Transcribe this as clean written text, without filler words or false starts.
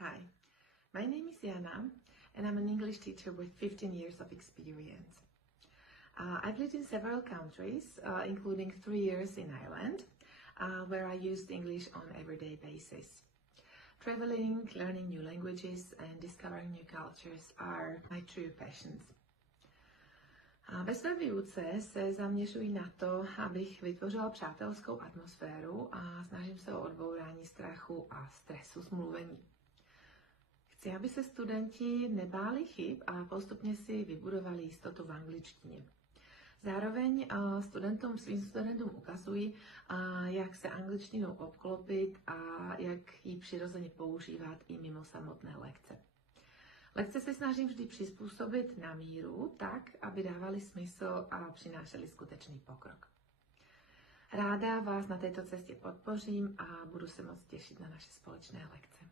Hi, my name is Jana and I'm an English teacher with 15 years of experience. I've lived in several countries, including 3 years in Ireland, where I used English on an everyday basis. Traveling, learning new languages and discovering new cultures are my true passions. Ve své výuce se zaměřuji na to, abych vytvořila přátelskou atmosféru a snažím se o odbourání strachu a stresu z mluvení. Chci, aby se studenti nebáli chyb a postupně si vybudovali jistotu v angličtině. Zároveň svým studentům ukazuji, jak se angličtinou obklopit a jak ji přirozeně používat i mimo samotné lekce. Lekce se snažím vždy přizpůsobit na míru, tak, aby dávaly smysl a přinášely skutečný pokrok. Ráda vás na této cestě podpořím a budu se moc těšit na naše společné lekce.